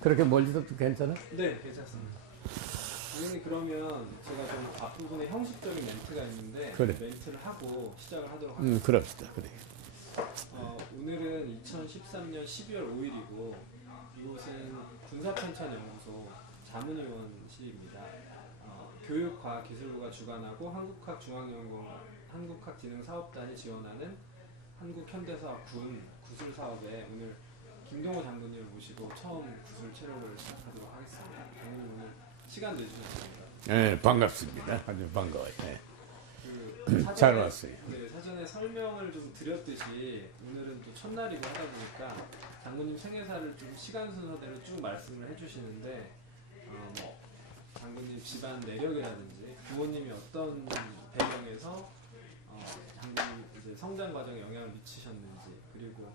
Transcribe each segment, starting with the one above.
그렇게 멀리도 괜찮아? 네, 괜찮습니다. 당연히 그러면 제가 좀 앞부분에 형식적인 멘트가 있는데 그래. 멘트를 하고 시작을 하도록 하겠습니다. 그럽시다. 그래. 오늘은 2013년 12월 5일이고 이곳은 군사편찬연구소 자문위원실입니다. 교육과학기술부가 주관하고 한국학중앙연구원 한국학진흥사업단이 지원하는 한국현대사업 군 구술사업에 오늘 김동호 장군님을 모시고 처음 구술 체력을 시작하도록 하겠습니다. 장군님 오늘 시간 내주셨습니다. 네, 반갑습니다. 아주 반가워요. 네. 잘 왔어요. 네, 사전에 설명을 좀 드렸듯이 오늘은 또 첫날이고 하다 보니까 장군님 생애사를 좀 시간 순서대로 쭉 말씀을 해주시는데 뭐 장군님 집안 내력이라든지 부모님이 어떤 배경에서 장군님 이제 성장 과정에 영향을 미치셨는지 그리고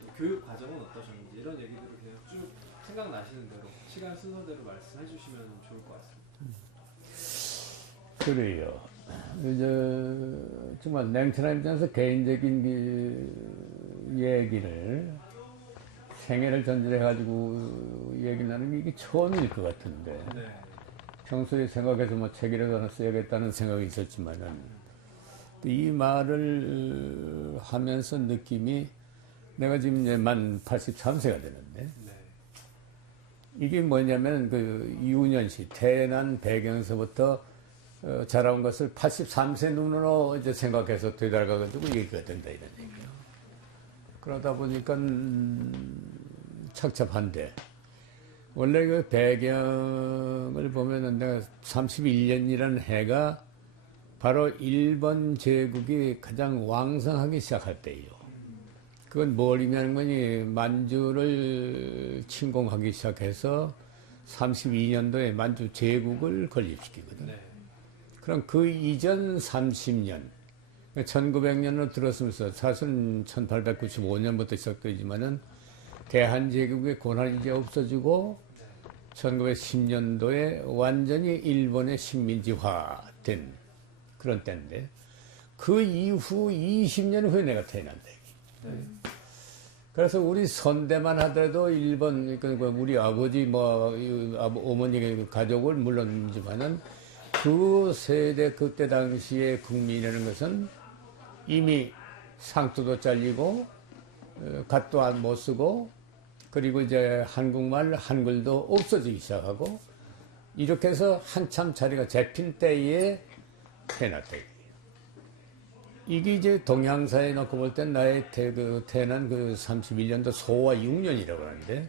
또 교육 과정은 어떠셨는지 이런 얘기들을 그냥 쭉 생각나시는 대로 시간 순서대로 말씀해 주시면 좋을 것 같습니다. 그래요. 이제 정말 냉철한 입장에서 개인적인 그 얘기를 생애를 전제해가지고 얘기를 나누는 게 이게 처음일 것 같은데 네. 평소에 생각해서 뭐 책이라도 하나 써야겠다는 생각이 있었지만은 이 말을 하면서 느낌이 내가 지금 이제 만 83세가 되는데 네. 이게 뭐냐면 그 이훈현 씨 태어난 배경에서부터 자라온 것을 83세 눈으로 이제 생각해서 되돌아가가지고 얘기가 된다 이런 얘기예요. 그러다 보니까 착잡한데 원래 그 배경을 보면은 내가 31년이라는 해가 바로 일본 제국이 가장 왕성하기 시작할 때예요. 그건 뭘 의미하는 거니 만주를 침공하기 시작해서 32년도에 만주 제국을 건립시키거든. 네. 그럼 그 이전 30년, 1900년으로 들어서면서 사실은 1895년부터 시작되지만은 대한제국의 권한이 이제 없어지고 1910년도에 완전히 일본의 식민지화된 그런 때인데 그 이후 20년 후에 내가 태어난다. 네. 그래서 우리 선대만 하더라도 일본, 그러니까 우리 아버지, 어머니의 가족을 물론이지만은 그 세대, 그때 당시의 국민이라는 것은 이미 상투도 잘리고, 갓도 못 쓰고, 그리고 이제 한국말, 한글도 없어지기 시작하고, 이렇게 해서 한참 자리가 잡힌 때에 태어났다. 이게 이제 동양사에 놓고 볼 땐 나의 태어난 그 31년도 소화 6년이라고 하는데,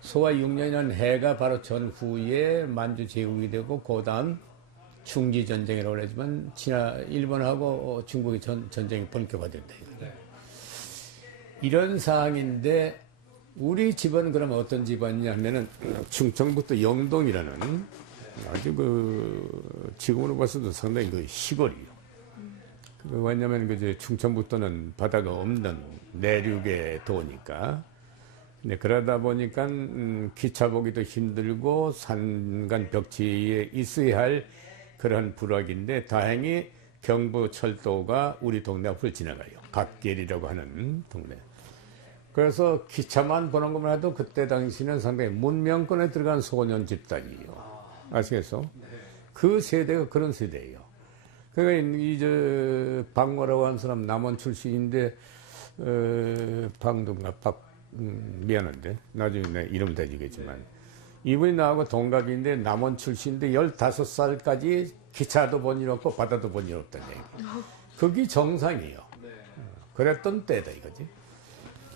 소화 6년이라는 해가 바로 전후에 만주 제국이 되고, 그 다음 중지전쟁이라고 하지만, 일본하고 중국의 전쟁이 본격화된다. 네. 이런 상황인데, 우리 집은 그러면 어떤 집안이냐면은, 충청부터 영동이라는 아주 지금으로 봐서도 상당히 시골이요. 왜냐면 충청북도는 바다가 없는 내륙의 도니까. 근데 그러다 보니까 기차 보기도 힘들고 산간 벽지에 있어야 할 그런 부락인데 다행히 경부철도가 우리 동네 앞을 지나가요. 갓길이라고 하는 동네. 그래서 기차만 보는 것만 해도 그때 당시는 상당히 문명권에 들어간 소년 집단이에요. 아시겠어? 네. 그 세대가 그런 세대예요. 그러니까 박모라고 하는 사람 남원 출신인데 방동가 미안한데 나중에 내 이름 대주겠지만 이분이 나하고 동갑인데 남원 출신인데 15살까지 기차도 본 일 없고 바다도 본 일 없다는 얘기. 그게 정상이에요. 네. 그랬던 때다 이거지.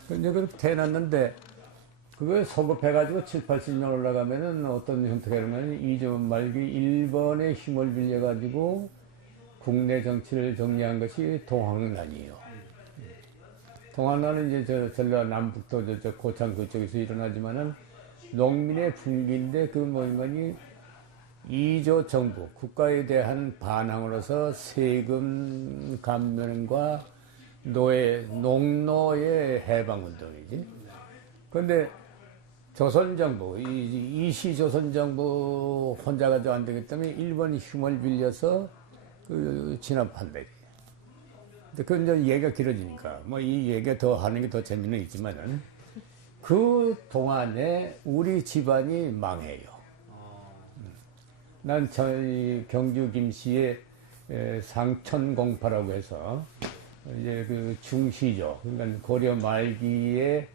근데 그렇게 태어났는데 그걸 소급해가지고 7, 80년 올라가면은 어떤 형태가 이러면 이점 말기 일본의 힘을 빌려가지고 국내 정치를 정리한 것이 동학난이에요. 동학난은 이제 전라 남북도 저 고창 그쪽에서 일어나지만은 농민의 분기인데 그 뭐니 이조 정부 국가에 대한 반항으로서 세금 감면과 농노의 해방 운동이지. 그런데 조선정부, 이시 조선정부 혼자 가지고 안 되기 때문에 일본 힘을 빌려서 진압한다. 근데 그건 이제 얘기가 길어지니까, 이 얘기가 더 하는 게 더 재미는 있지만은, 그 동안에 우리 집안이 망해요. 난 저희 경주 김씨의 상천공파라고 해서 이제 그 중시죠. 그러니까 고려 말기에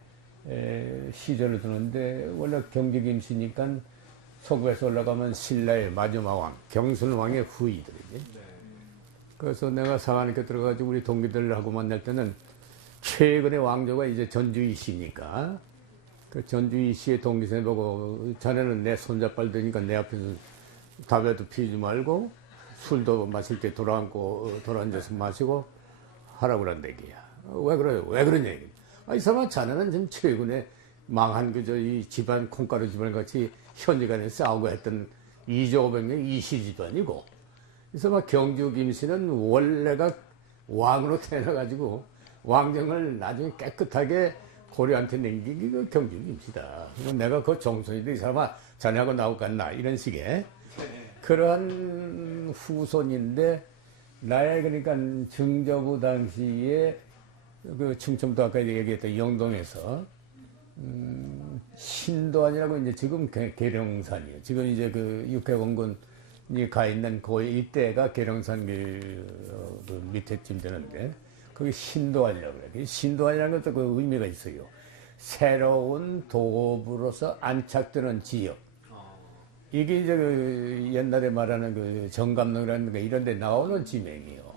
시절을 두는데 원래 경주 김씨니까 서구에서 올라가면 신라의 마지막 왕, 경순왕의 후이들이지. 네. 그래서 내가 사관학교 들어가지고 우리 동기들하고 만날 때는 최근의 왕조가 이제 전주희 씨니까 그 전주희 씨의 동기생 보고 자네는 내 손잡발 되니까 내 앞에서 담배도 피우지 말고 술도 마실 때 돌아앉아서 마시고 하라고 그런 얘기야. 왜 그래요? 왜 그러냐 얘기. 이 사람아 자네는 지금 최근에 망한 그저 이 집안 콩가루 집안 같이 현지간에 싸우고 했던 이조 500년 이씨 집안이고 이 사람아 경주 김씨는 원래가 왕으로 태어나가지고 왕정을 나중에 깨끗하게 고려한테 남긴 게 그 경주 김씨다. 내가 그 정선이도 이 사람아 자네하고 나하고 같나 이런 식의 그러한 후손인데 나의 그러니까 증조부 당시에 그 충청도 아까 얘기했던 영동에서 신도안이라고 이제 지금 계룡산이에요. 지금 이제 그 육해공군이 가 있는 그 이때가 계룡산 그 밑에쯤 되는데 그게 신도안이라고 그래요. 신도안이라는 것도 그 의미가 있어요. 새로운 도읍으로서 안착되는 지역. 이게 이제 그 옛날에 말하는 그 정감릉이라는 거 이런 데 나오는 지명이에요.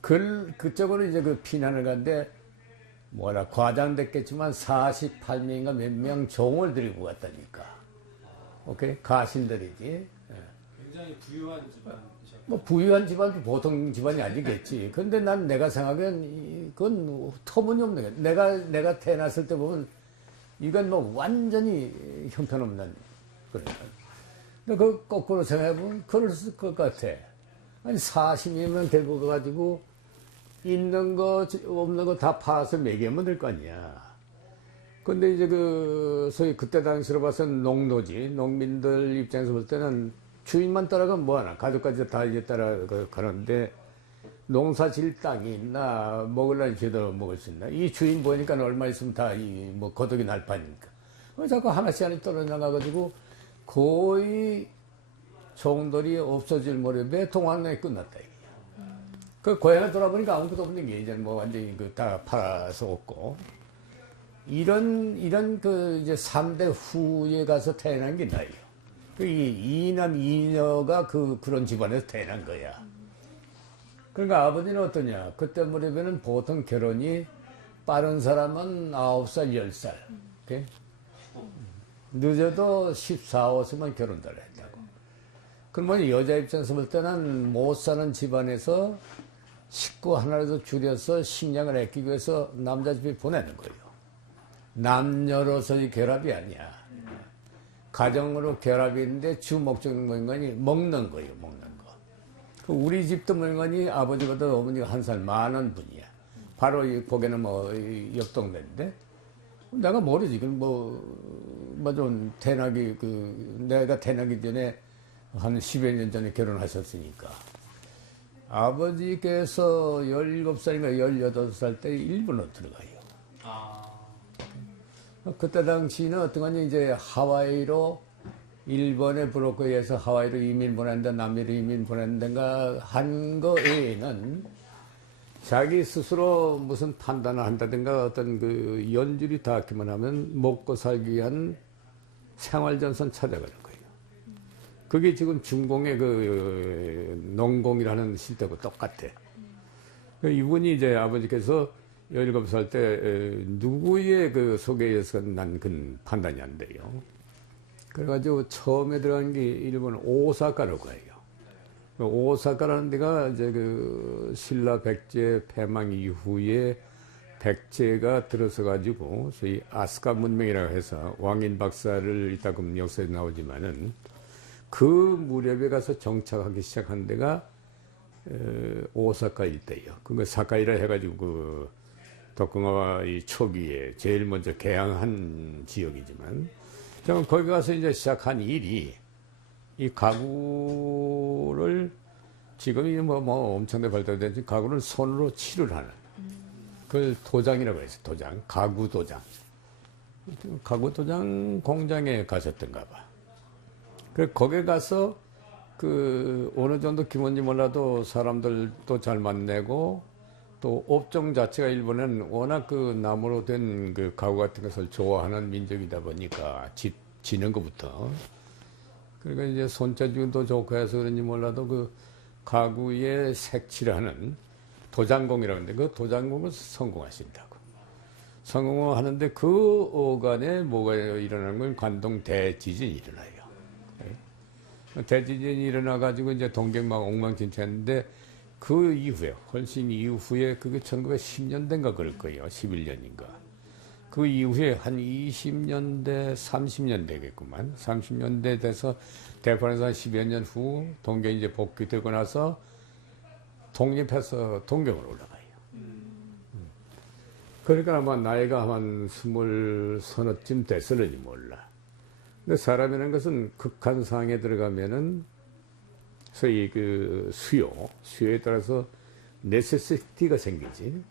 그쪽으로 이제 그 피난을 간데 뭐라 과장됐겠지만 48명인가 몇 명 종을 들이고 갔다니까. 오케이? 가신들이지. 굉장히 부유한 집안이셨고. 뭐 부유한 집안도 보통 집안이 아니겠지. 근데 난 내가 생각엔 그건 터무니없는 거야. 내가 태어났을 때 보면 이건 뭐 완전히 형편없는 그러니까. 근데 그 거꾸로 생각해보면 그럴 것 같아. 아니 40명 데리고 가가지고 있는 거 없는 거 다 팔아서 매기면 될 거 아니야. 근데 이제 그 소위 그때 당시로 봐서는 농노지 농민들 입장에서 볼 때는 주인만 따라가면 뭐하나 가족까지 다 이제 따라가는데 농사 질 땅이 있나 먹으려니 제대로 먹을 수 있나 이 주인 보니까 얼마 있으면 다 이 뭐 거덕이 날 파니까 자꾸 하나씩 하나씩 떨어져 나가가지고 거의 종들이 없어질 무렵에 동안에 끝났다 이게야. 그 고향에 돌아보니까 아무것도 없는 게 이제 뭐 완전히 그 다 팔아서 없고 이런 그 이제 3대 후에 가서 태어난 게 나예요. 그 이남 이녀가 그런 집안에서 태어난 거야. 그러니까 아버지는 어떠냐? 그때 무렵에는 보통 결혼이 빠른 사람은 9살, 10살. 오케이? 늦어도 14, 15세만 결혼을 했다고. 그러면 여자 입장에서 볼 때는 못 사는 집안에서 식구 하나라도 줄여서 식량을 아끼기 위해서 남자 집에 보내는 거예요. 남녀로서의 결합이 아니야. 가정으로 결합이 있는데 주 목적인 건이 먹는 거예요, 먹는 거. 우리 집도 물건이 아버지보다 어머니가 한 살 많은 분이야. 바로 거기는 뭐 옆동네인데 내가 모르지. 좀 내가 태어나기 전에 한 10여 년 전에 결혼하셨으니까. 아버지께서 17살인가 18살 때 일본으로 들어가요. 그때 당시는 어떤가니 이제 하와이로 일본의 브로커에 의해서 하와이로 이민 보낸다, 남미로 이민 보낸다가 한 거 외에는 자기 스스로 무슨 판단을 한다든가 어떤 그 연줄이 닿기만 하면 먹고 살기 위한 생활전선 찾아가는 거예요. 그게 지금 중공의 그 농공이라는 실태하고 똑같아. 이분이 이제 아버지께서 17살 때 누구의 그 소개에서 난 그 판단이 안 돼요. 그래가지고 처음에 들어간 게 일본 오사카로 가요. 오사카라는 데가 이제 그 신라 백제 패망 이후에 백제가 들어서 가지고 소위 아스카 문명이라고 해서 왕인 박사를 이따금 역사에 나오지만은 그 무렵에 가서 정착하기 시작한 데가 오사카 일대예요. 그거 사카이라 해가지고 그 도쿠가와 이 초기에 제일 먼저 개항한 지역이지만 거기 가서 이제 시작한 일이 이 가구를 지금이 뭐 엄청나게 발달된 가구를 손으로 칠을 하는 그걸 도장이라고 해서 도장, 가구 도장. 가구 도장 공장에 가셨던가 봐. 그래 거기 가서 그 어느 정도 기본인지 몰라도 사람들도 잘 만나고 또 업종 자체가 일본은 워낙 그 나무로 된 그 가구 같은 것을 좋아하는 민족이다 보니까 집 지는 것부터 그러니까 이제 손재주도 좋고 해서 그런지 몰라도 그 가구에 색칠하는 도장공이라고 하는데 그 도장공을 성공하신다고. 성공을 하는데 그 어간에 뭐가 일어나는 건 관동 대지진이 일어나요. 대지진이 일어나가지고 이제 동경 막 엉망진창했는데 그 이후에 훨씬 이후에 그게 1910년대인가 그럴 거예요. 11년인가. 그 이후에 한 20년대, 30년 되겠구만. 30년대 돼서 대판에서 한 10여 년 후 동경 이제 복귀되고 나서 독립해서 동경으로 올라가요. 그러니까 아마 나이가 한 20서너쯤 됐을지 몰라. 근데 사람이라는 것은 극한 상황에 들어가면은 소위 그 수요에 따라서 네세시티가 생기지.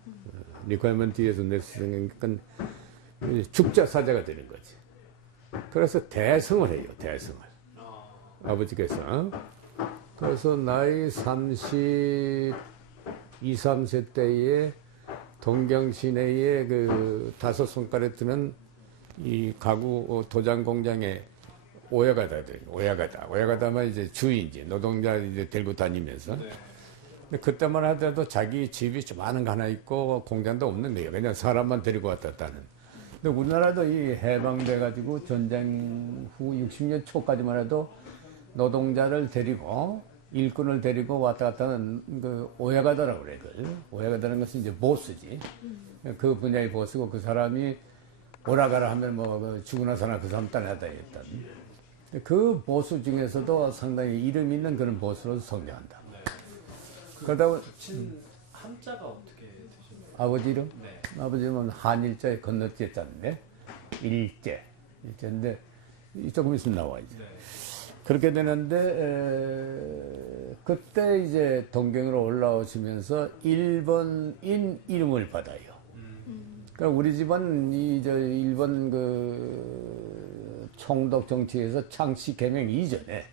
리퀘어먼트에서 네세시티가 생기니까 죽자 사자가 되는 거지. 그래서 대성을 해요, 대성을. 아버지께서. 그래서 나이 32, 3세 때에 동경 시내에 그 5손가락에 드는 이 가구 도장 공장에 오야가다만 이제 주인이지 노동자 이제 들고 다니면서. 네. 근데 그때만 하더라도 자기 집이 좀 많은 거 하나 있고 공장도 없는 거예요. 그냥 사람만 데리고 왔다 갔다 하는. 근데 우리나라도 이 해방돼 가지고 전쟁 후 60년 초까지만 해도 노동자를 데리고 일꾼을 데리고 왔다 갔다 하는 그 오야가다라고 그래. 오야가다는 것은 이제 보스지. 그 분야의 보스고 그 사람이 오라가라 하면 뭐 죽으나 사나 그 사람 따라다 했던. 그 보스 중에서도 상당히 이름 있는 그런 보스로 성장한다. 그러다 보니 친 한자가 어떻게 되셨나요? 아버지 이름? 네. 아버지 이름은 한일자에 건너뛰 자인데 일제인데 조금 있으면 나와 이제. 네. 그렇게 되는데 그때 이제 동경으로 올라오시면서 일본인 이름을 받아요. 그러니까 우리 집은 일본 그 총독 정치에서 창씨 개명 이전에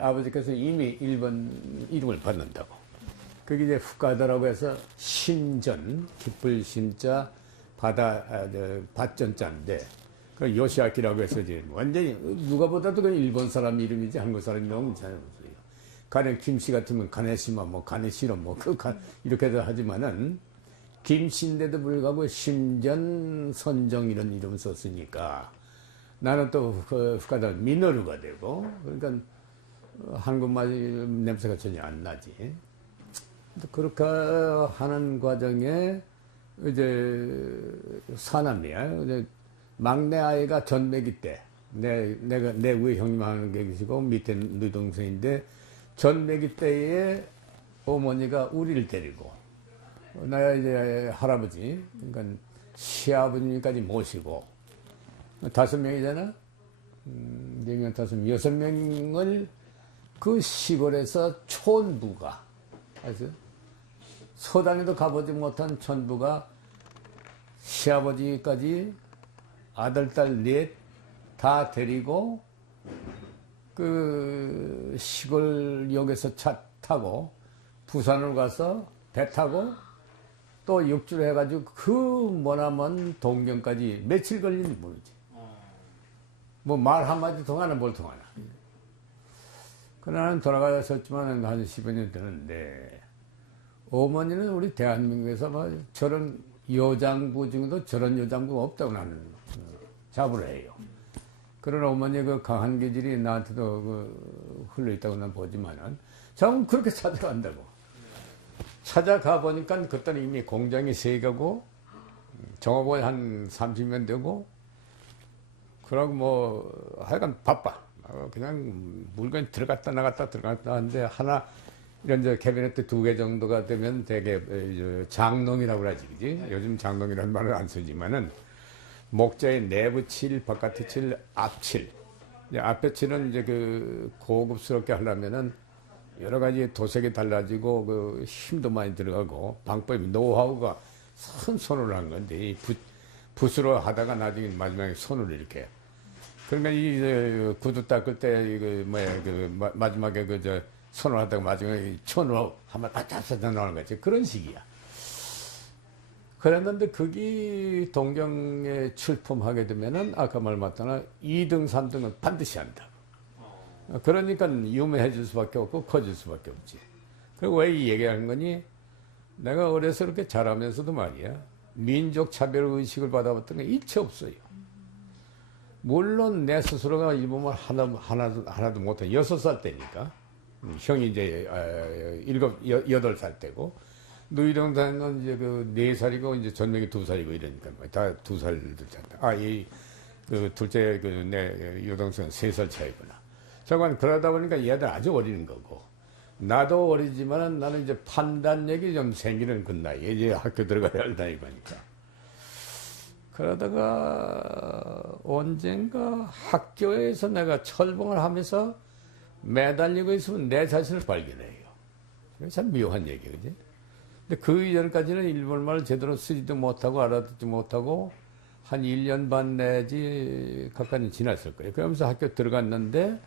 아버지께서 이미 일본 이름을 받는다고. 그게 이제 푸카다라고 해서 신전, 기쁠 신자, 밭전자인데, 그 요시아키라고 해서 이제 완전히 누가 보다도 그 일본 사람 이름이지 한국 사람이 너무 잘 없어요. 가령 김씨 같으면 가네시마, 뭐 가네시로 이렇게도 하지만은 김씨인데도 불구하고 심전, 선정 이런 이름 썼으니까 나는 또 그 푸카다 미노루가 되고 그러니까 한국말 냄새가 전혀 안 나지. 그렇게 하는 과정에 이제 사남이야. 이제 막내 아이가 전매기 때, 내 위에 형님 하는 게 계시고 밑에 네 동생인데 전매기 때에 어머니가 우리를 데리고 나야 이제 할아버지, 그러니까 시아버님까지 모시고 5명이잖아. 4명, 5명, 6명을 그 시골에서 촌부가, 알았어요? 서당에도 가보지 못한 촌부가 시아버지까지 아들, 딸 넷 다 데리고 그 시골역에서 차 타고 부산으로 가서 배 타고 또 육주를 해가지고 그 머나먼 동경까지 며칠 걸리는지 모르지. 뭐 말 한마디 통하나 뭘 통하나. 그러나 돌아가셨지만 한 15년 되는데 어머니는 우리 대한민국에서 뭐 저런 여장부 중에도 저런 여장부가 없다고 나는 자부를 해요. 그러나 어머니의 그 강한 기질이 나한테도 그 흘러있다고 난 보지만은 참 그렇게 찾아간다고. 찾아가 보니까 그때는 이미 공장이 3개고 종업원이 한 30명 되고 그러고 뭐 하여간 바빠. 그냥 물건이 들어갔다 나갔다 하는데 하나 이런 저 캐비넷 2개 정도가 되면 되게 장롱이라고 그러지, 그지? 요즘 장롱이라는 말을 안 쓰지만은 목재의 내부 칠, 바깥의 칠, 앞칠. 앞에 칠은 이제 그 고급스럽게 하려면은 여러 가지 도색이 달라지고 그 힘도 많이 들어가고 방법이 노하우가 손으로 한 건데 붓으로 하다가 나중에 마지막에 손으로 이렇게. 그러니까 이 구두 닦을 때 이거 뭐야 그 마지막에 그저 손으로 하다가 마지막에 손으로 한번 딱 잡숴서 나오는 거지. 그런 식이야. 그랬는데 그게 동경에 출품하게 되면은 아까 말 맞잖아 2등 3등은 반드시 한다. 그러니까 유명해질 수밖에 없고 커질 수밖에 없지. 그리고 왜 이 얘기하는 거니? 내가 어려서 이렇게 자라면서도 말이야. 민족 차별 의식을 받아봤던 게 일체 없어요. 물론 내 스스로가 일본말 하나도 못해. 6살 때니까. 형이 이제 8살 때고. 누이동생은 이제 그 4살이고 이제 전명이 2살이고 이러니까 다 2살 됐잖아. 아, 그 둘째 그 내 여동생은 3살 차이구나. 저건 그러다 보니까 얘들 아주 어리는 거고. 나도 어리지만은 나는 이제 판단력이 좀 생기는 그 나이에 이제 학교 들어가야 할 나이니까. 그러다가 언젠가 학교에서 내가 철봉을 하면서 매달리고 있으면 내 자신을 발견해요. 참 묘한 얘기, 그지? 근데 그 이전까지는 일본말을 제대로 쓰지도 못하고 알아듣지 못하고 한 1년 반 내지 가까이 지났을 거예요. 그러면서 학교 들어갔는데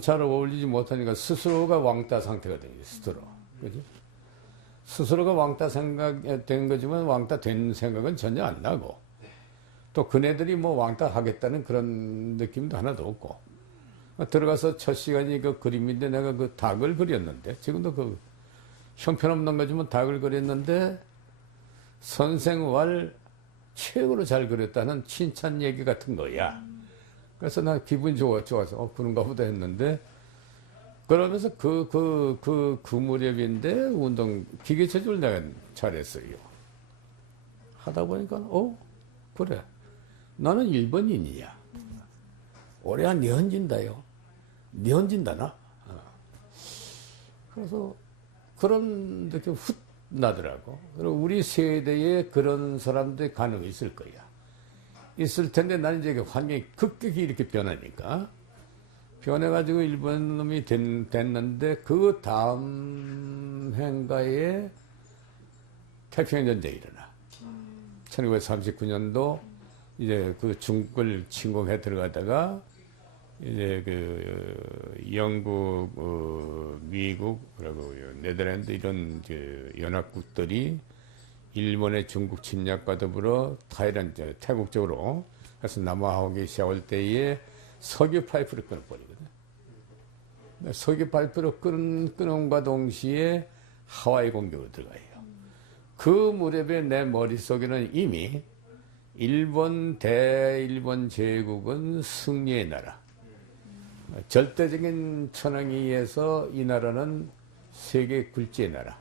잘 어울리지 못하니까 스스로가 왕따 상태가 된 거예요, 스스로. 그지? 스스로가 왕따 생각된 거지만 왕따 된 생각은 전혀 안 나고 또 그네들이 뭐 왕따 하겠다는 그런 느낌도 하나도 없고 들어가서 첫 시간이 그 그림인데 내가 그 닭을 그렸는데 지금도 그 형편없는 거지만 닭을 그렸는데 선생활 최고로 잘 그렸다는 칭찬 얘기 같은 거야. 그래서 난 기분이 좋아서 그런가 보다 했는데 그러면서 그 무렵인데 운동 기계체조를 내가 잘했어요. 하다 보니까 그래 나는 일본인이야. 올해 한 니혼진다요. 니혼진다 나. 그래서 그런 느낌 훗 나더라고. 그리고 우리 세대에 그런 사람들이 간혹 있을 거야. 있을 텐데 나는 이제 환경이 급격히 이렇게 변하니까 변해가지고 일본 놈이 됐는데 그 다음 해인가에 태평양전쟁이 일어나. 1939년도 이제 그 중국을 침공해 들어가다가 이제 그 영국, 미국, 그리고 네덜란드 이런 그 연합국들이 일본의 중국 침략과 더불어 타이란드, 태국 쪽으로 해서 남하하기 시작할 때에 석유 파이프를 끊어버리거든. 석유 파이프를 끊음과 동시에 하와이 공격으로 들어가요. 그 무렵에 내 머릿속에는 이미 대일본 제국은 승리의 나라. 절대적인 천황에 의해서 이 나라는 세계 굴지의 나라.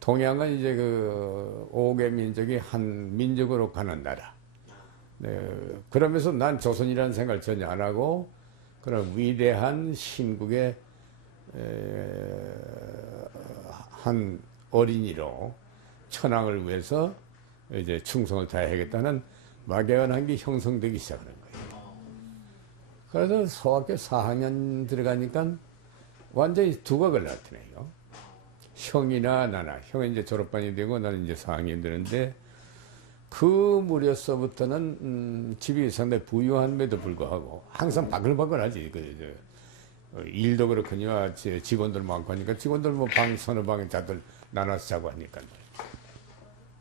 동양은 이제 그 5개 민족이 한 민족으로 가는 나라. 네, 그러면서 난 조선이라는 생각을 전혀 안 하고 그런 위대한 신국의 한 어린이로 천황을 위해서 이제 충성을 다해야겠다는 막연한 게 형성되기 시작하는 거예요. 그래서 소학교 4학년 들어가니까 완전히 두각을 나타내요. 형이나 나나, 형은 이제 졸업반이 되고 나는 이제 4학년 되는데 그 무렵서부터는 집이 상당히 부유함에도 불구하고 항상 바글바글하지. 일도 그렇거니와 직원들 많고 하니까 직원들 뭐 방 서너 방에 다들 나눠서 자고 하니까.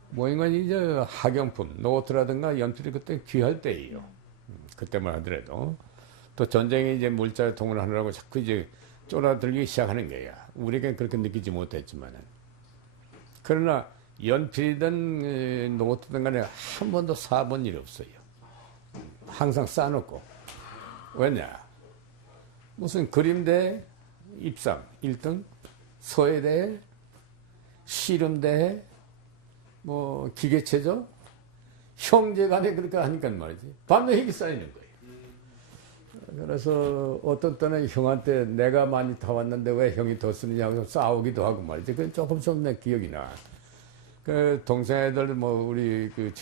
뭐 인간 이제 학용품, 노트라든가 연필이 그때 귀할 때예요. 그때만 하더라도. 또 전쟁에 이제 물자 통일하느라고 자꾸 이제 쫄아들기 시작하는 거야. 우리에겐 그렇게 느끼지 못했지만은. 그러나 연필이든 노트든 간에 한 번도 사본 일이 없어요. 항상 쌓아놓고. 왜냐? 무슨 그림대 입상 1등, 서예대, 씨름대, 뭐 기계체조, 형제간에 그렇게 하니까 말이지. 밤에 핵이 쌓이는 거예요. 그래서 어떤 때는 형한테 내가 많이 타왔는데 왜 형이 더 쓰느냐 하고 싸우기도 하고 말이지. 그 조금씩 내 기억이 나. 그 동생애들 뭐 우리 그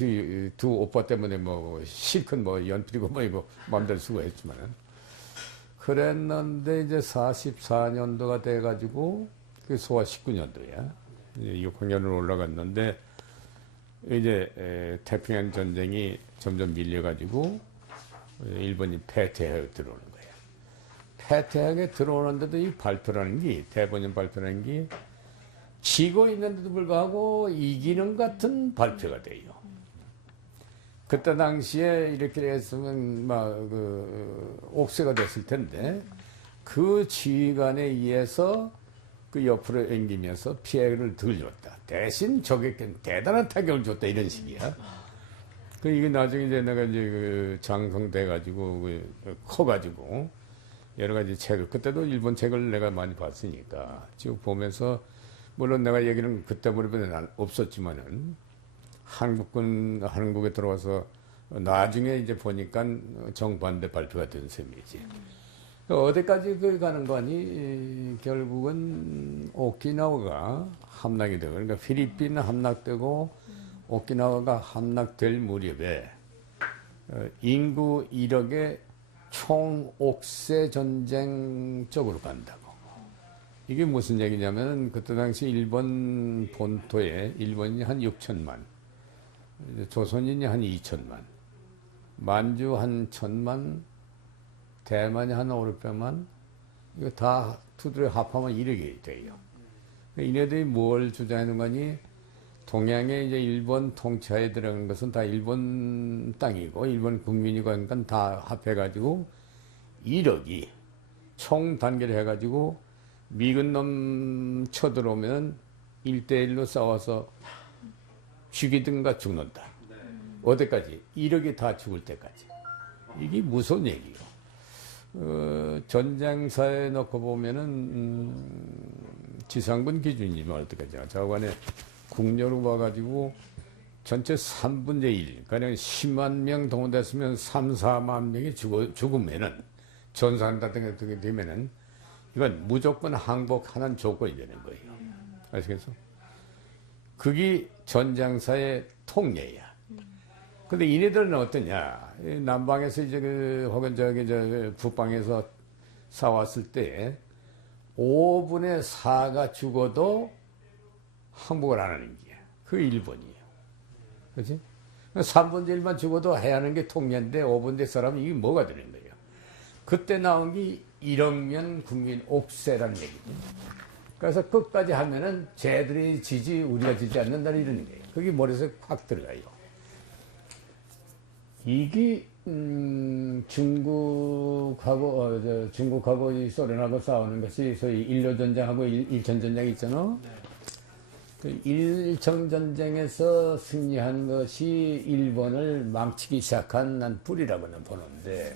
두 오빠 때문에 뭐 실컷 뭐 연필이고 뭐 이거 마음대로 쓰고 했지만은 그랬는데 이제 44년도가 돼가지고 그 소화 19년도야. 이제 6학년으로 올라갔는데 이제 태평양 전쟁이 점점 밀려가지고 일본이 패퇴하여 들어오는 거예요. 패퇴하게 들어오는데도 이 발표라는 게, 대본연 발표라는 게 지고 있는데도 불구하고 이기는 같은 발표가 돼요. 그때 당시에 이렇게 했으면 막 옥새가 됐을 텐데 그 지휘관에 의해서 그 옆으로 앵기면서 피해를 덜 줬다. 대신 적에게 대단한 타격을 줬다, 이런 식이야. 이게 나중에 이제 내가 이제 장성돼가지고 커가지고 여러 가지 책을, 그때도 일본 책을 내가 많이 봤으니까 쭉 보면서, 물론 내가 얘기는 그때 무렵에는 없었지만은 한국에 들어와서 나중에 이제 보니까 정반대 발표가 된 셈이지. 어디까지 가는 거니? 결국은 오키나와가 함락이 되고, 그러니까 필리핀 함락되고 오키나와가 함락될 무렵에 인구 1억의 총옥새 전쟁 쪽으로 간다고. 이게 무슨 얘기냐면, 그때 당시 일본 본토에 일본인이 한 6천만, 조선인이 한 2천만, 만주 한 1,000만, 대만이 한 5, 600만, 이거 다 두드려 합하면 1억이 돼요. 이네들이 뭘 주장하는 거니? 동양에 이제 일본 통치하에 들어간 것은 다 일본 땅이고, 일본 국민이고, 그러니까 다 합해가지고 1억이 총 단계를 해가지고 미군 놈 쳐들어오면 1대1로 싸워서 죽이든가 죽는다. 어디까지? 1억이 다 죽을 때까지. 이게 무슨 얘기요? 전쟁사에 놓고 보면은 지상군 기준이면 어떡하죠? 저간에 국료로 봐가지고 전체 3분의 1, 그냥 10만 명 동원됐으면 3, 4만 명이 죽으면은, 전사한다든가 되면은 이건 무조건 항복하는 조건이 되는 거예요. 아시겠어? 그게 전장사의 통례야. 근데 이네들은 어떠냐? 남방에서 이제 혹은 북방에서 싸웠을 때 5분의 4가 죽어도 항복을 안 하는 게 그 일본이에요. 그렇지? 3분의 1만 죽어도 해야 하는 게 통례인데 5분의 4라면 이게 뭐가 되는 거예요? 그때 나온 게 1억명 국민 옥새라는 얘기죠. 그래서 끝까지 하면은 쟤들이 지지 우리가 지지 않는다는 이런 거예요. 그게 머릿속에 확 들어가요. 이게 중국하고 이 소련하고 싸우는 것이 소위 일로전쟁하고 일천전쟁이 있잖아. 그 일천전쟁에서 승리한 것이 일본을 망치기 시작한 난 뿌리라고는 보는데,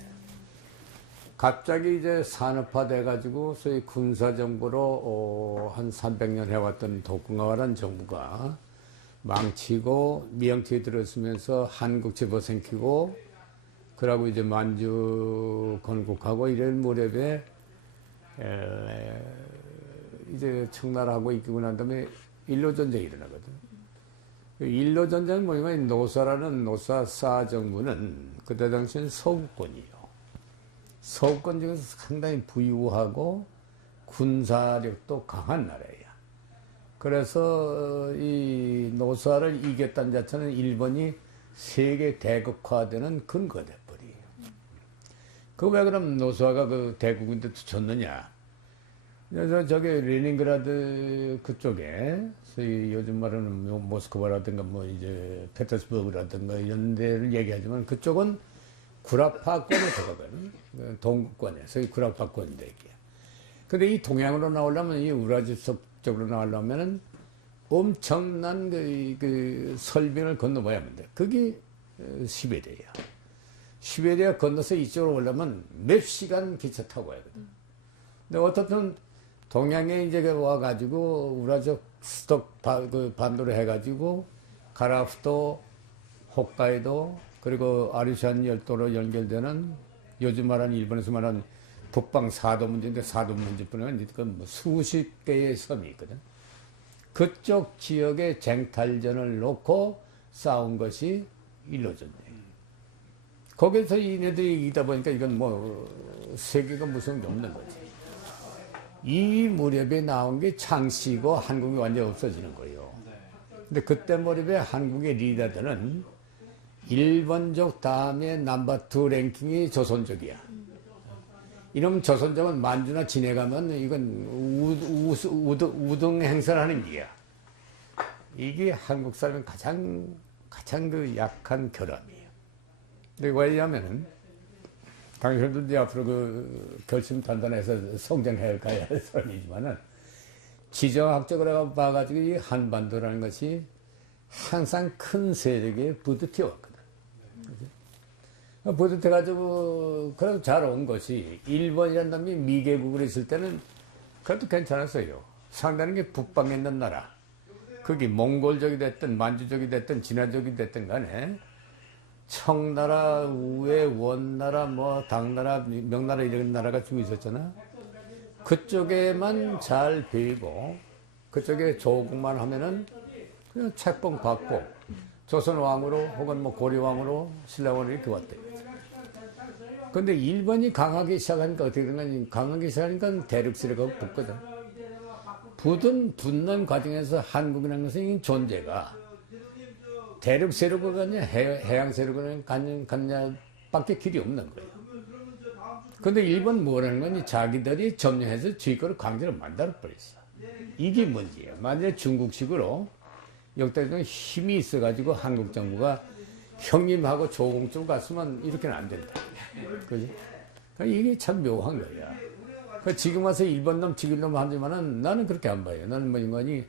갑자기 이제 산업화돼 가지고 소위 군사정부로 한 300년 해왔던 도쿠가와라는 정부가 망치고 미영치에 들어서면서 한국 집어삼키고, 그러고 이제 만주 건국하고 이런 무렵에 이제 청나라하고 이기고 난 다음에 일로전쟁이 일어나거든. 일로전쟁은 뭐냐면 노사라는 노사 정부는 그때 당시엔 서구권이에요. 서구권 중에서 상당히 부유하고 군사력도 강한 나라예요. 그래서 이 노사를 이겼다는 자체는 일본이 세계 대국화되는 근거가 돼버려요. 그 왜 그럼 노사가 그 대국인데 졌느냐? 그래서 저기 레닌그라드 그쪽에, 소위 요즘 말하는 모스크바라든가 뭐 이제 페테르스부르크라든가 이런 데를 얘기하지만 그쪽은 구라파권에 들어가거든. 동구권에, 소위 구라파권인데 이게. 근데 이 동양으로 나오려면, 이 우라지석 쪽으로 나오려면은 엄청난 그 설빙을 건너봐야 합니다. 그게 시베리아야. 시베리아 건너서 이쪽으로 오려면 몇 시간 기차 타고 와야 되거든. 근데 어떻든 동양에 이제 와가지고 우라적 스톡 반도로 해가지고 가라프도, 홋카이도, 그리고 아리산 열도로 연결되는, 요즘 말하는 일본에서 말하는 북방 사도 문제인데, 사도 문제뿐만 아니라 뭐 수십 개의 섬이 있거든. 그쪽 지역에 쟁탈전을 놓고 싸운 것이 일로전쟁. 거기서 이네들이 이기다 보니까 이건 뭐 세계가 무서운 게 없는 거지. 이 무렵에 나온 게 창씨고 한국이 완전히 없어지는 거예요. 근데 그때 무렵에 한국의 리더들은 일본족 다음에 넘버2 랭킹이 조선족이야. 이러면 조선족은 만주나 지내가면 이건 우등 행사를 하는 일이야. 이게 한국 사람의 가장 그 약한 결함이에요. 근데 왜냐하면은 당신도 이제 앞으로 그 결심 단단해서 성장해 가야 할 사람이지만은 지정학적으로 봐가지고 이 한반도라는 것이 항상 큰 세력에 부딪혀 왔거든. 부딪혀가지고 그래도 잘 온 것이 일본이라는 놈이 미개국으로 있을 때는 그래도 괜찮았어요. 상당히 게 북방에 있는 나라. 그게 몽골족이 됐든 만주족이 됐든 진화족이 됐든 간에 청나라, 우회, 원나라, 뭐 당나라, 명나라 이런 나라가 쭉 있었잖아. 그쪽에만 잘 배이고 그쪽에 조국만 하면은 그냥 책봉 받고 조선 왕으로 혹은 뭐 고려 왕으로 신라왕으로 이렇게 왔대. 근데 일본이 강하기 시작하니까 어떻게 된 거니? 강하기 시작하니까 대륙 세력하고 붙거든. 붙는 과정에서 한국이라는 것은 존재가 대륙 세력을 가냐 해양 세력을 가냐 밖에 길이 없는 거예요. 근데 일본 뭐라는 거니? 자기들이 점령해서 지 거를 강제로 만들어버렸어. 이게 문제예요. 만약에 중국식으로 역대적으로 힘이 있어가지고 한국 정부가 형님하고 조공 쪽 갔으면 이렇게는 안 된다. 그지? 이게 참 묘한 거야. 지금 와서 일본 놈, 지금 놈 하지만은 나는 그렇게 안 봐요. 나는 뭐 인간이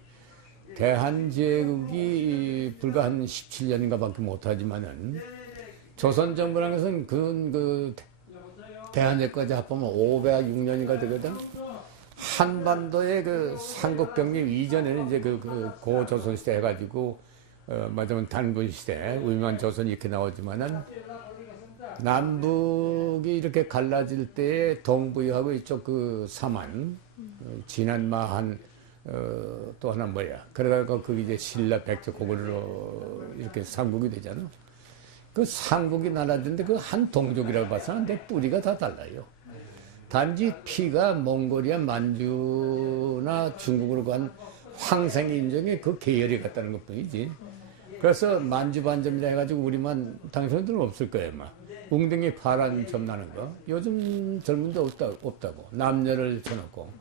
대한제국이 불과 한 17년인가 밖에 못하지만은 조선 정부라는 것은 그 대한제국까지 합하면 506년인가 되거든. 한반도의 그 삼국병립 이전에는 이제 그 고조선시대 해가지고, 말하자면 단군시대, 위만조선 이렇게 나오지만은, 남북이 이렇게 갈라질 때에 동부하고 이쪽 그 삼한, 진안마한, 또 하나 뭐야. 그러다가 그게 이제 신라 백제 고구려로 이렇게 삼국이 되잖아. 그 삼국이 나라인데 그 한 동족이라고 봐서는 내 뿌리가 다 달라요. 단지 피가 몽골이야 만주나 중국으로 간 황생인종의 그 계열이 같다는 것 뿐이지. 그래서 만주반점이라 해가지고 우리만 당신들은 없을 거예요, 막. 웅덩이 파란 점 나는 거. 요즘 젊은데 없다고. 남녀를 쳐놓고.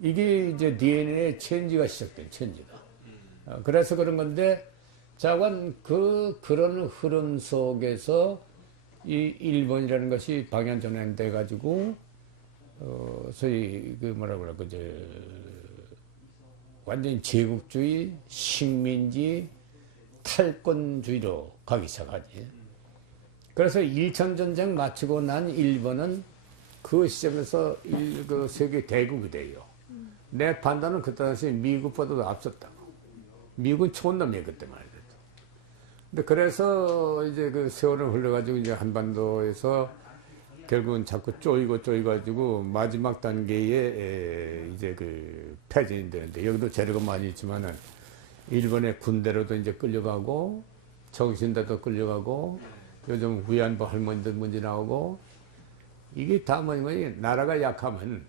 이게 이제 DNA 체인지가 시작된 체인지가. 그래서 그런 건데, 자관 그런 흐름 속에서 이 일본이라는 것이 방향 전환돼 가지고 소위 그 뭐라 그래 그제 완전히 제국주의, 식민지, 탈권주의로 가기 시작하지. 그래서 1차 전쟁 마치고 난 일본은 그 시점에서 그 세계 대국이 돼요. 내 판단은 그때 당시 미국보다도 앞섰다고. 미국은 촌놈이에요 그때 말이야. 근데 그래서 이제 그 세월을 흘러가지고 이제 한반도에서 결국은 자꾸 쪼이가지고 마지막 단계에 이제 그 패전이 되는데 여기도 재료가 많이 있지만은 일본의 군대로도 이제 끌려가고 정신대도 끌려가고 요즘 위안부 할머니들 문제 나오고 이게 다 뭐냐면 나라가 약하면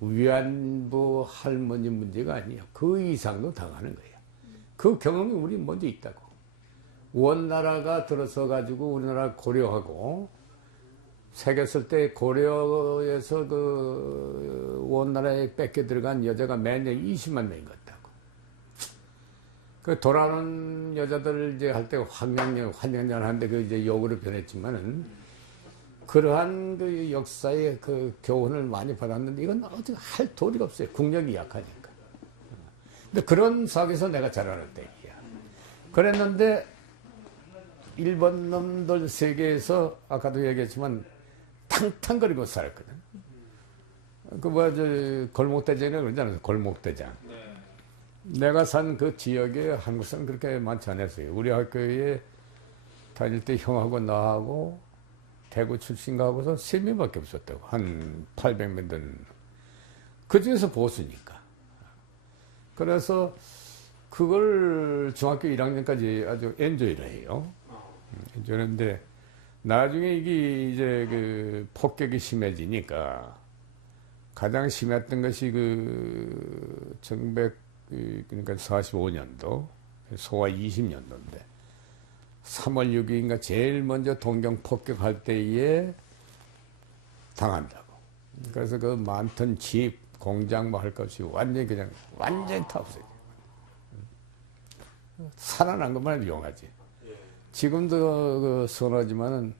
위안부 할머니 문제가 아니에요. 그 이상도 당하는 거예요. 그 경험이 우리 먼저 있다고. 원나라가 들어서 가지고 우리나라 고려하고 새겼을 때 고려에서 그 원나라에 뺏겨 들어간 여자가 매년 20만 명인 것 같다고. 그 돌아오는 여자들 이제 할 때 환영년 하는데 그 이제 욕으로 변했지만은 그러한 그 역사의 그 교훈을 많이 받았는데 이건 어떻게 할 도리가 없어요. 국력이 약하니까. 근데 그런 속에서 내가 자라났다 얘기야. 그랬는데 일본 놈들 세계에서 아까도 얘기했지만 탕탕거리고 살았거든. 그 뭐야 저 골목대장이라고 그러잖아요. 골목대장. 내가 산 그 지역에 한국 사람 그렇게 많지 않았어요. 우리 학교에 다닐 때 형하고 나하고 대구 출신가 하고서 3명밖에 없었다고. 한 800명 되는. 그 중에서 보수니까. 그래서 그걸 중학교 1학년까지 아주 엔조이를 해요. 엔조이는데 나중에 이게 이제 그 폭격이 심해지니까 가장 심했던 것이 그 그러니까 45년도, 소화 20년도인데 3월 6일인가 제일 먼저 동경 폭격할 때에 당한다고. 그래서 그 많던 집, 공장 뭐 할 것 없이 완전히 다 없어져. 살아난 것만 해도 용하지. 지금도 그 선하지만은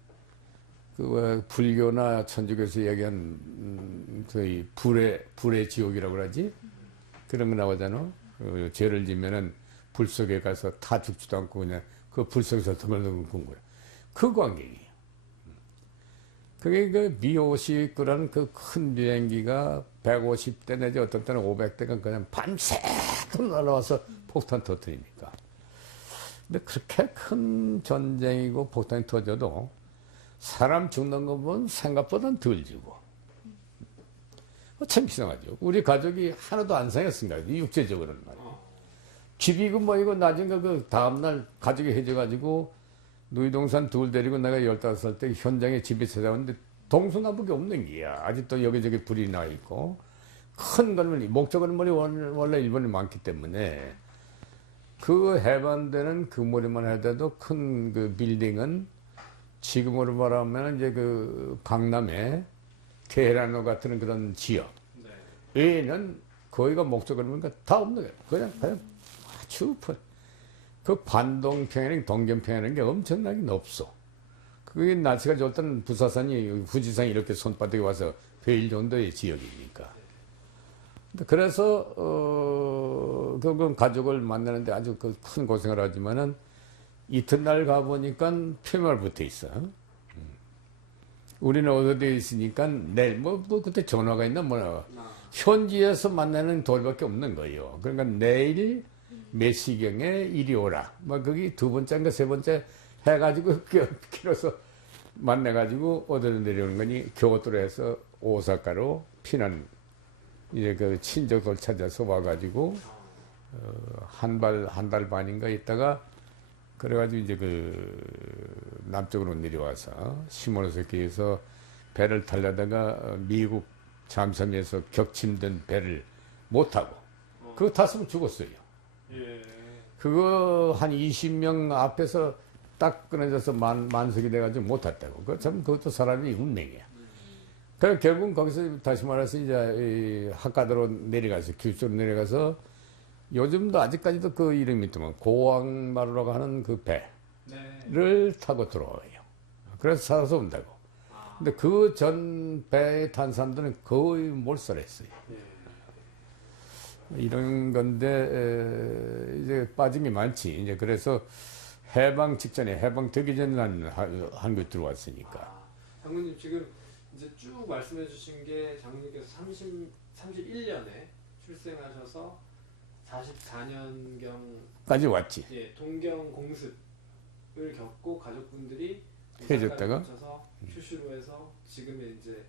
그 불교나 천주교에서 얘기한 거의 불의 지옥이라고 그러지? 그런 거 나오잖아. 그 죄를 지면은 불 속에 가서 타 죽지도 않고 그냥 그 불 속에서 덩글덩글 군 거야. 그 광경이에요. 그게 그 미오시크라는 그 큰 비행기가 150대 내지 어떤 때는 500대가 그냥 밤새도록 날아와서 폭탄 터뜨리니까. 근데 그렇게 큰 전쟁이고 폭탄이 터져도 사람 죽는 거 보면 생각보다는 덜 죽어. 참 이상하죠. 우리 가족이 하나도 안 상했습니다. 육체적으로는 말이에요. 집이고 뭐이고 나중에 그 다음날 가족이 해져가지고 누이동산 둘 데리고 내가 15살 때 현장에 집에 찾아왔는데 동서남북이 없는 게야. 아직도 여기저기 불이 나 있고. 큰 건물이, 목적건물이 원래 일본이 많기 때문에 그 해반되는 그 머리만 해도 큰 그 빌딩은 지금으로 말하면 이제 그 강남의 테헤란로 같은 그런 지역 외에는 거기가 목적건물이니까 다 없는 거예요. 그냥 아주 그 관동평이랑 동경평이라는 게 엄청나게 높소. 그게 날씨가 좋을 때는 부사산이, 후지산이 이렇게 손바닥에 와서 베일 정도의 지역이니까. 그래서, 그건 가족을 만나는데 아주 그 큰 고생을 하지만은 이튿날 가보니까 폐말 붙어 있어. 우리는 어디에 있으니까 내일 뭐 그때 전화가 있나 뭐나. 현지에서 만나는 돌밖에 없는 거예요. 그러니까 내일 몇 시경에 이리 오라. 뭐 거기 두 번째인가 세 번째 해가지고 길어서 만나가지고 어디로 내려오는 거니 교토로 해서 오사카로 피난 이제 그 친척들 찾아서 와가지고 한 달 반인가 있다가 그래가지고 이제 그 남쪽으로 내려와서 시모노세키에서 배를 타려다가 미국 잠수함에서 격침된 배를 못 타고 그거 탔으면 죽었어요. 그거 한 20명 앞에서 딱 끊어져서 만석이 돼가지고 못 탔다고. 그것도 사람이 운명이야. 그래 결국은 거기서 다시 말해서 이제 홋카이도로 내려가서 규슈로 내려가서 요즘도 아직까지도 그 이름이 있더만 고왕마루라고 하는 그 배를 타고 들어와요. 그래서 살아서 온다고. 근데 그 전 배에 탄 사람들은 거의 몰살했어요. 이런 건데 이제 빠진 게 많지. 이제 그래서 해방 직전에 해방되기 전에 난 한국에 들어왔으니까. 장군님 지금 이제 쭉 말씀해 주신 게 장군님께서 31년에 출생하셔서 44년경까지 왔지. 예, 동경 공습을 겪고 가족분들이 해줬다가 거쳐서 큐슈로에서 지금의 이제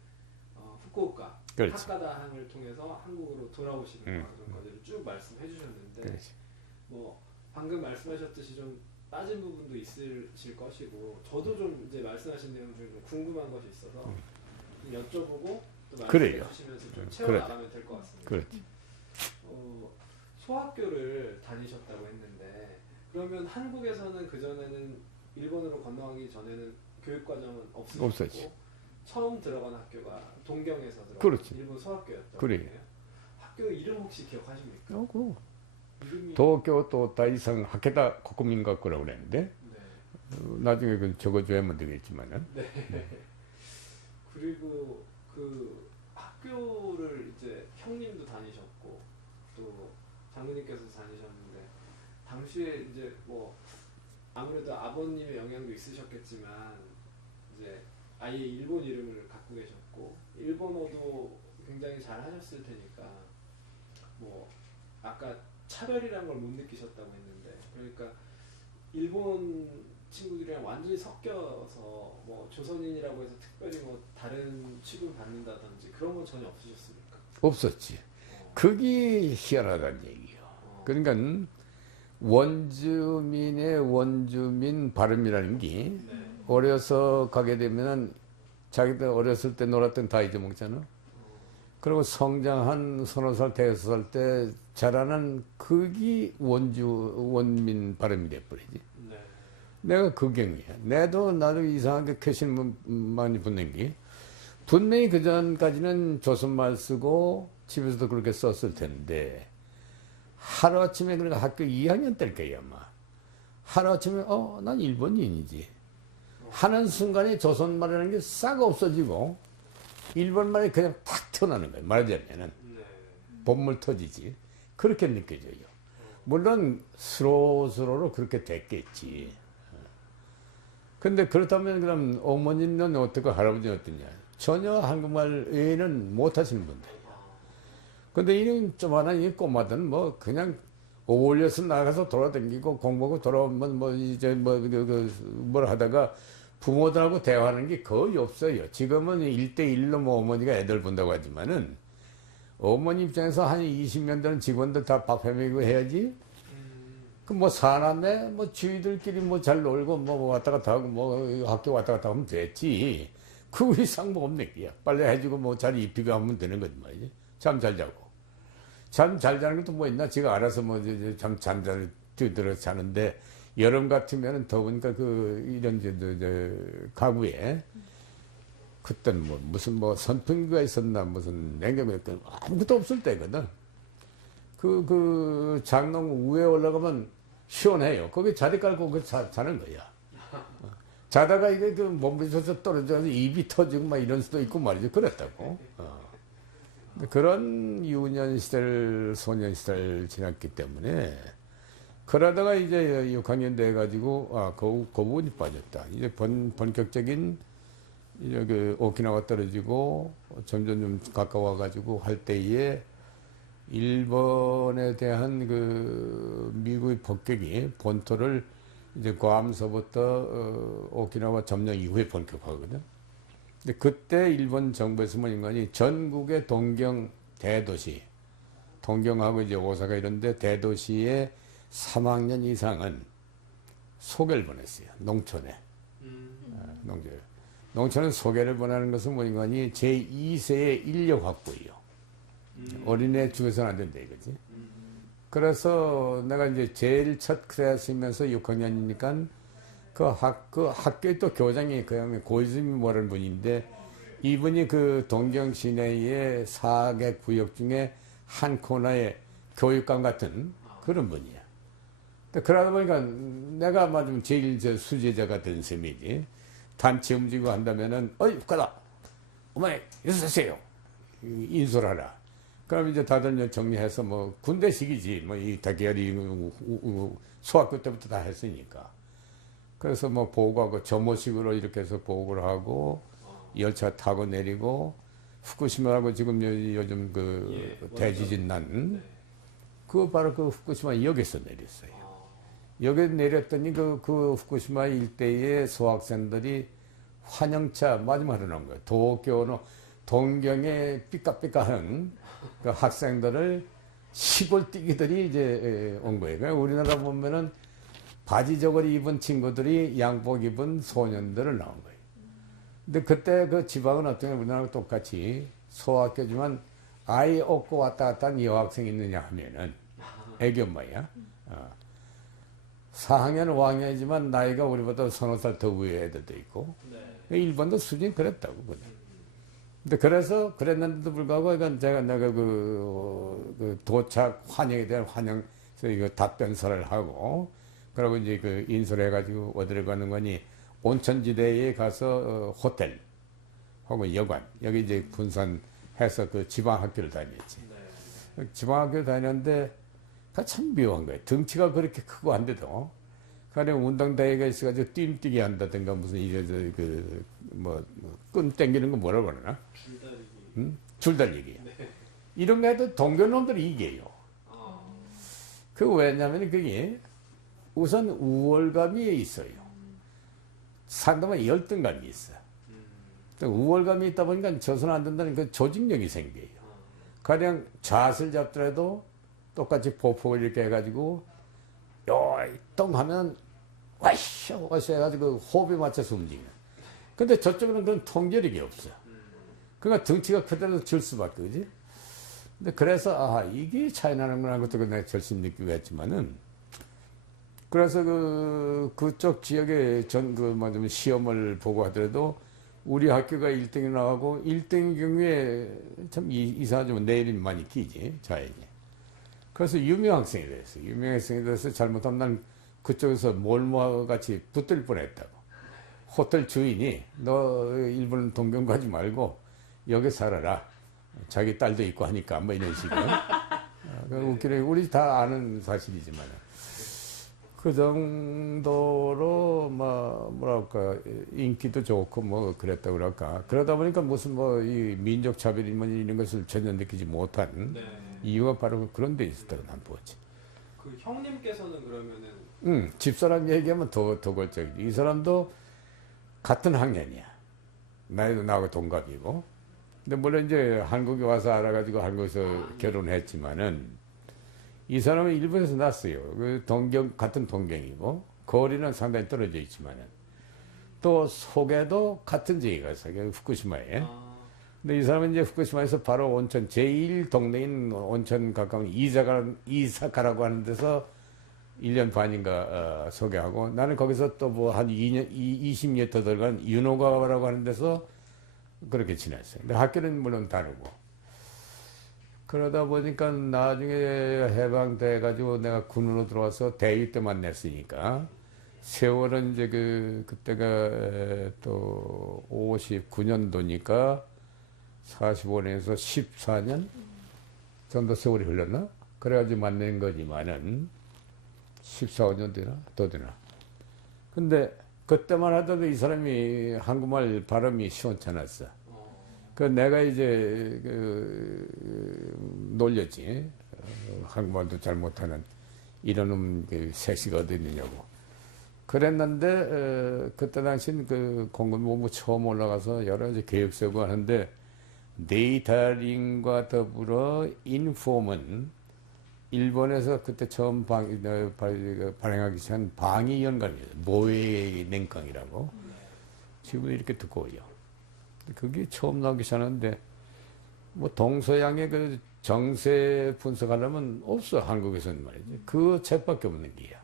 후쿠오카 그렇지. 하카다항을 통해서 한국으로 돌아오시는 그런 과정을 쭉 말씀해 주셨는데 그렇지. 뭐 방금 말씀하셨듯이 좀 빠진 부분도 있으실 것이고 저도 좀 이제 말씀하신 내용 중에 좀 궁금한 것이 있어서 좀 여쭤보고 또 말씀해 주시면서 좀 채워나가면 될 것 같습니다. 그렇지. 소학교를 다니셨다고 했는데 그러면 한국에서는 그전에는 일본으로 건너가기 전에는 교육과정은 없으셨고 처음 들어간 학교가 동경에서 들어간 그렇지. 일본 소학교였다고 그래. 했네요. 학교 이름 혹시 기억하십니까? 이름이... 도쿄 또 다이상 하케다 국민학교라고 그랬는데 나중에 그 적어줘야만 되겠지만은. 그리고 그 학교를 이제 형님도 다니셨고 또 장군님께서 다니셨는데 당시에 이제 뭐 아무래도 아버님의 영향도 있으셨겠지만 이제 아예 일본 이름을 갖고 계셨고 일본어도 굉장히 잘 하셨을 테니까 뭐 아까 차별이란 걸 못 느끼셨다고 했는데 그러니까 일본 친구들이랑 완전히 섞여서 뭐 조선인이라고 해서 특별히 뭐 다른 취급을 받는다든지 그런 건 전혀 없으셨습니까? 없었지. 그게 희한하다는 얘기요. 그러니까 원주민의 원주민 발음이라는 게 어려서 가게 되면은 자기들 어렸을 때 놀았던 다 잊어먹잖아. 그리고 성장한 서너 살, 대여섯 살 때 자라는 그게 원민 발음이 돼버리지. 네. 내가 그 경우야. 나도 이상하게 캐신 많이 붙는 게, 분명히 그 전까지는 조선말 쓰고 집에서도 그렇게 썼을 텐데, 하루아침에 그러니까 학교 2학년 때일 거야, 아마. 하루아침에, 난 일본인이지. 하는 순간에 조선말이라는 게 싹 없어지고, 일본말이 그냥 탁 튀어나오는 거예요. 말하자면은. 네. 본물 터지지. 그렇게 느껴져요. 물론, 스로스로로 그렇게 됐겠지. 근데 그렇다면 그럼 어머니는 어떻고 할아버지는 어떠냐? 전혀 한국말 외에는 못 하시는 분들. 근데 이는 좀 하나 이 꼬마든 뭐 그냥 어울려서 나가서 돌아다니고 공부하고 돌아오면 뭐 이제 뭘 하다가 부모들하고 대화하는 게 거의 없어요. 지금은 1대1로 뭐 어머니가 애들 본다고 하지만은 어머니 입장에서 한 20년 되는 직원들 다 밥 해먹이고 해야지. 그 뭐 사남매 뭐 주위들끼리 뭐 잘 놀고 뭐 왔다 갔다 하고 뭐 학교 왔다 갔다 하면 됐지. 그 이상 뭐 없는 게야. 빨리 해주고 뭐 잘 입히고 하면 되는 거지 말이지. 잠 잘 자고. 잠 잘 자는 것도 뭐 있나? 제가 알아서 뭐 잠잘 들어 자는데 여름 같으면은 더우니까 이런 가구에 그땐 뭐 무슨 뭐 선풍기가 있었나 무슨 냉장고가 있었나 아무것도 없을 때거든. 장롱 위에 올라가면 시원해요. 거기 자리 깔고 자는 거야. 자다가 이게 몸부림쳐서 떨어져서 입이 터지고 막 이런 수도 있고 말이죠. 그랬다고. 그런 유년 시절, 소년 시절 지났기 때문에 그러다가 이제 6학년 돼가지고 그 부분이 빠졌다. 이제 본격적인 이제 오키나와 떨어지고 점점 좀 가까워가지고 할 때에 일본에 대한 미국의 폭격이 본토를 이제 괌서부터 오키나와 점령 이후에 본격화거든. 근데 그때 일본 정부에서 뭐 인간이 전국의 동경 대도시, 동경하고 이제 오사카 이런데 대도시에 3학년 이상은 소개를 보냈어요. 농촌에. 농촌에 소개를 보내는 것은 뭐 인간이 제2세의 인력 확보예요. 어린애 죽여서는 안 된다 이거지. 그래서 내가 이제 제일 첫 클래스이면서 6학년이니까 그 학교에 또 교장이 그냥 고이즈미 뭐라는 분인데 이분이 동경 시내의 4개 구역 중에 한 코너에 교육감 같은 그런 분이야. 그러다 보니까 내가 아마 좀 제일 수제자가 된 셈이지. 단체 움직이고 한다면은 가다 어머니 일어서세요 인솔 하라. 그럼 이제 다들 정리해서 뭐 군대식이지 뭐 이 대결이 소학교 때부터 다 했으니까. 그래서 뭐 보고하고 점호식으로 이렇게 해서 보고를 하고 열차 타고 내리고 후쿠시마하고 지금 요즘 대지진 난 바로 후쿠시마 역에서 내렸어요. 여기 내렸더니 그 후쿠시마 일대의 소학생들이 환영차 마지막으로 나온 거예요. 도쿄の동경에 삐까삐까한 그 학생들을 시골 뛰기들이 이제 온 거예요. 그러니까 우리나라 보면은 바지 저고리 입은 친구들이 양복 입은 소년들을 나온 거예요. 근데 그때 그 지방은 어떻게 우리나라랑 똑같이 소학교지만 아이 업고 왔다 갔다 한 여학생이 있느냐 하면은 애기 엄마야. 4학년, 5학년이지만 나이가 우리보다 서너 살 더 위에 애들도 있고. 네. 일본도 수준이 그랬다고. 근데 그랬는데도 불구하고 내가 도착 환영에 대한 이거 답변서를 하고, 그리고 이제 인솔해가지고 어디를 가는 거니, 온천지대에 가서 호텔, 혹은 여관, 여기 이제 분산해서 지방학교를 다녔지. 네. 지방학교를 다녔는데, 참 묘한 거예요. 덩치가 그렇게 크고 한데도, 가령 운동대회가 있어가지고 뜀뛰기 한다든가, 무슨 끈 땡기는 거 뭐라고 그러나? 줄달리기. 응? 줄달리기. 네. 이런 거 해도 동교놈들이 이겨요. 왜냐면 그게 우선 우월감이 있어요. 상당히 열등감이 있어. 우월감이 있다 보니까 져서는 안 된다는 조직력이 생겨요. 가령 잣을 잡더라도 똑같이 보폭을 이렇게 해가지고 똥 하면 와쇼 해가지고 호흡에 맞춰서 움직여. 근데 저쪽은 그런 통제력이 없어. 그러니까 덩치가 그대로 질 수밖에, 그지? 근데 그래서, 아, 이게 차이 나는구나, 하는 것도 내가 절실히 느끼고 했지만은, 그래서 그쪽 지역에 뭐냐면 시험을 보고 하더라도 우리 학교가 1등이 나가고 1등 경우에 참 이상하지만 내일이 많이 끼지, 자연이. 그래서 유명 학생이 됐어. 유명 학생이 돼서 잘못하면 난 그쪽에서 몰모와 같이 붙들 뻔했다고. 호텔 주인이 너 일본 동경 가지 말고 여기 살아라. 자기 딸도 있고 하니까 뭐 이런 식으로. 웃기네. 우리 다 아는 사실이지만. 그 정도로 뭐랄까 인기도 좋고 뭐 그랬다 그럴까. 그러다 보니까 무슨 뭐 이 민족 차별이 뭐 이런 것을 전혀 느끼지 못한 네. 이유가 바로 그런 데 있었다고 난 보지. 그 형님께서는 그러면은 집사람 얘기하면 더 걸적이지. 이 사람도 같은 학년이야. 나이도 나하고 동갑이고. 근데 물론 이제 한국에 와서 알아가지고 한국에서 결혼했지만은 이 사람은 일본에서 났어요. 같은 동경이고, 거리는 상당히 떨어져 있지만은, 또 속에도 같은 지역에 갔어요. 후쿠시마에. 근데 이 사람은 이제 후쿠시마에서 바로 온천, 제1 동네인 온천 가까운 이사카라고 하는 데서 1년 반인가 소개하고, 나는 거기서 또 뭐 한 20년 더 들어간 유노가와라고 하는 데서 그렇게 지냈어요. 근데 학교는 물론 다르고. 그러다 보니까 나중에 해방돼가지고 내가 군으로 들어와서 대위 때 만났으니까 세월은 이제 그때가 또 59년도니까 45년에서 14년 정도 세월이 흘렀나? 그래가지고 만난 거지만은 14, 5년 되나? 더 되나? 근데 그때만 하더라도 이 사람이 한국말 발음이 시원찮았어. 그 내가 이제 놀렸지. 한국말도 잘 못하는 이런 색시가 어디 있느냐고. 그랬는데 그때 당시엔 공군본부 처음 올라가서 여러 가지 계획 세우고 하는데 데이터링과 더불어 인폼은 일본에서 그때 처음 발행하기 시작한 방위 연감이에요. 모의 냉강이라고. 지금 이렇게 두꺼워요. 그게 처음 나오기 시작하는데, 뭐, 동서양의 그 정세 분석하려면 없어, 한국에서는 말이지. 그 책밖에 없는 게야.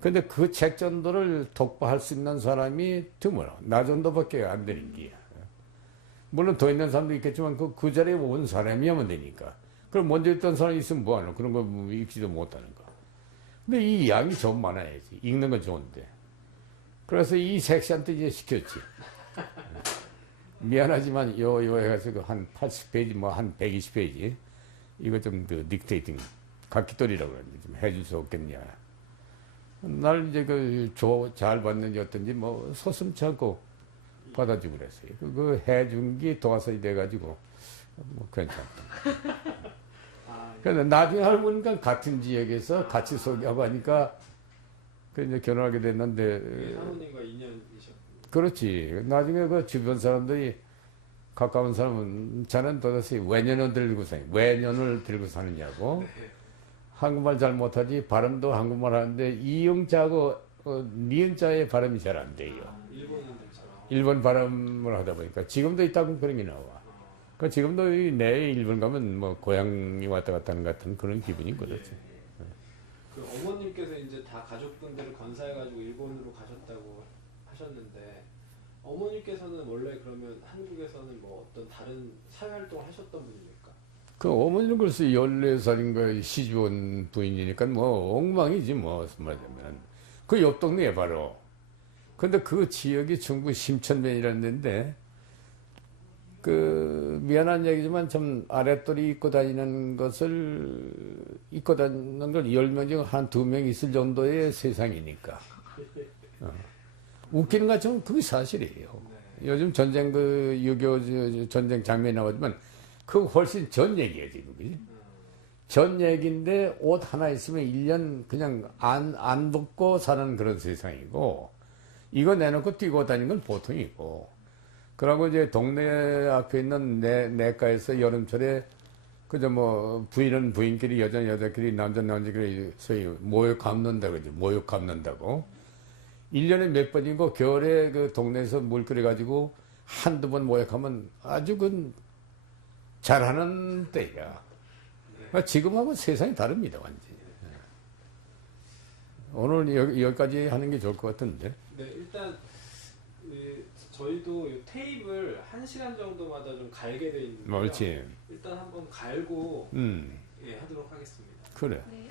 근데 그 책 정도를 독파할 수 있는 사람이 드물어. 나 정도밖에 안 되는 게야. 물론 더 있는 사람도 있겠지만, 그 자리에 온 사람이야만 되니까. 그럼 먼저 있던 사람이 있으면 뭐하노? 그런 거 읽지도 못하는 거. 근데 이 양이 좀 많아야지. 읽는 건 좋은데. 그래서 이 섹시한테 이제 시켰지. 미안하지만 요 해가지고 한 80페이지 뭐 한 120페이지 이거 좀 딕테이팅 각기돌이라고 그러는데 좀 해줄 수 없겠냐. 날 이제 잘 봤는지 어떤지 뭐 서슴치 않고 받아주고 그랬어요. 그 해준 게 도화선이 돼가지고 뭐 괜찮다. 그런데 나중에 알고 보니까 같은 지역에서 같이 소개하고 하니까 그 이제 결혼하게 됐는데. 사모님과 인연이셨. 그렇지. 나중에 그 주변 사람들이 가까운 사람은 자넨 도대체 외년을 들고 사느냐고. 네. 한국말 잘 못하지 발음도 한국말 하는데 이영자하고 니은자의 발음이 잘 안 돼요. 일본인들처럼. 일본 발음을 하다 보니까 지금도 있다고 그런 게 나와. 그러니까 지금도 내 일본 가면 뭐 고향이 왔다 갔다 하는 같은 그런 기분이 그렇지. 그 어머님께서 이제 다 가족분들을 건사해가지고 일본으로 가셨다고 하셨는데 어머님께서는 원래 그러면 한국에서는 뭐 어떤 다른 사회활동을 하셨던 분입니까? 그 어머니는 글쎄 14살인가 시주원 부인이니까 뭐 엉망이지 뭐 말하자면 그 옆 동네에 바로. 근데 그 지역이 중부 심천면이라는 데인데 그 미안한 얘기지만 좀 아랫돌이 입고 다니는 걸 10명 중 한 2명 있을 정도의 세상이니까. 웃기는 것처럼 그게 사실이에요. 네. 요즘 전쟁 6.25 전쟁 장면이 나오지만 그 훨씬 전 얘기예요, 지금. 그지? 전 얘기인데 옷 하나 있으면 1년 그냥 안 벗고 사는 그런 세상이고 이거 내놓고 뛰고 다니는 건 보통이고 그러고 이제 동네 앞에 있는 내과에서 여름철에 그저 뭐 부인은 부인끼리 여자끼리 남자끼리 소위 모욕 갚는다고 그러죠. 모욕 갚는다고. 1년에 몇 번이고 겨울에 그 동네에서 물 끓여가지고 한두 번 모욕하면 아주 그 잘하는 때야. 지금하고 세상이 다릅니다, 완전히. 오늘 여기까지 하는 게 좋을 것 같은데. 네, 일단 저희도 이 테이프를 1시간 정도마다 좀 갈게 돼 있는데요. 옳지. 일단 한번 갈고 음. 예, 하도록 하겠습니다. 그래. 네.